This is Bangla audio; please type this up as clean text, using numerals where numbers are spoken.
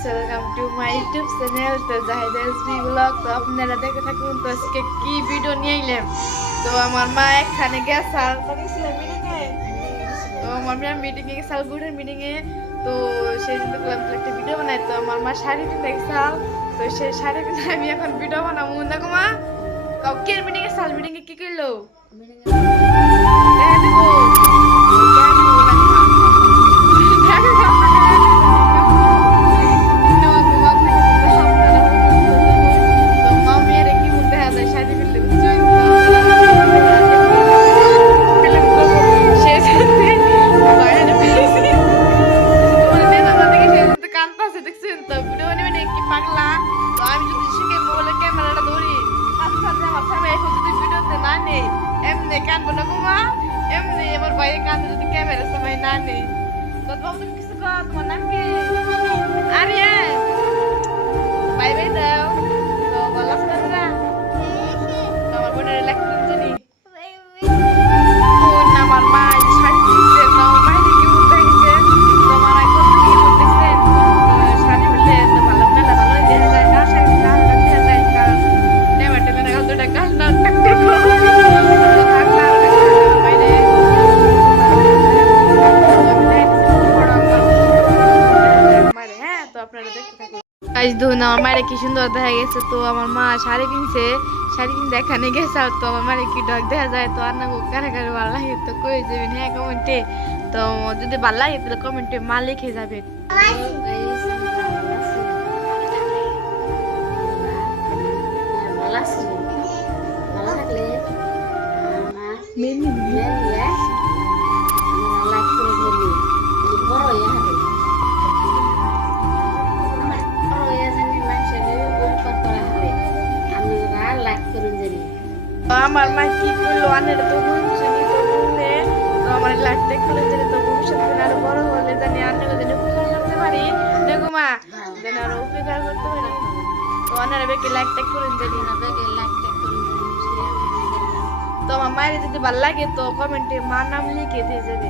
Guys, welcome to my YouTube channel তো জাহিদ এসবি ব্লগ। তো আপনারা দেখে থাকুন তো আজকে কি ভিডিও নিয়ে এলাম। তো আমার মা এখানে গেছাল মিটিং এ, তো আমার মা মিটিং এ গেছাল বুড়ের মিটিং এ। তো সেই জন্য বললাম তো একটা ভিডিও বানাই। তো আমার মা শাড়ি পিন্ধে গেছাল, তো সেই শাড়ি পিন্ধে আমি এখন ভিডিও বানাবো। দেখো মা, কাউকে মিটিং এ সাল মিটিং এ কি করলো দেখা দিব কানবো না কুমা এমনি আমার ভাইয়ে কান্দে যদি ক্যামেরার সময় না নেই। তো বাবু তুমি কিছু কর, তোমার নাম কি? আরিয়া, বাই বাই দাও। তো ভালো আছো তোমরা? তো আমার বোনের লেখা জানি বোন আমার মা শাড়ি কিনছে, তো আমার মায়ের কি মন দেখেছে, তো আমার এখন কি মন দেখছে। তো শাড়ি বললে তো ভালো মেলা ভালোই দেখা যায় না, শাড়ি না দেখা যায় কারণ টমেটো মেলা গাল দুটা গাল না টাকতে আমার মায়ের কি সুন্দর দেখা গেছে। তো আমার মা শাড়ি কিনছে, শাড়ি কিনতে এখানে গেছে। তো আমার মায়ের কি ডগ দেখা যায়। তো আর না কারে কারে ভালো লাগে তো কই যাবেন হ্যাঁ কমেন্টে। তো যদি ভালো লাগে তাহলে কমেন্টে মা লিখে যাবে। আমার মা কি করলো আনের তো বুঝছিনি, তো বুঝলে তো আমার লাইফটা খুলে দিলে তো ভবিষ্যতে আরো বড় হলে জানি আন্নাকে যেন উপকার করতে পারি। দেখো মা যেন আরো উপকার করতে পারি। তো আনারা বেকে লাইফটা খুলে দিলি না, বেকে লাইফটা খুলে দিলি। তো আমার মায়ের যদি ভালো লাগে তো কমেন্টে মার নাম লিখে দিয়ে যাবে।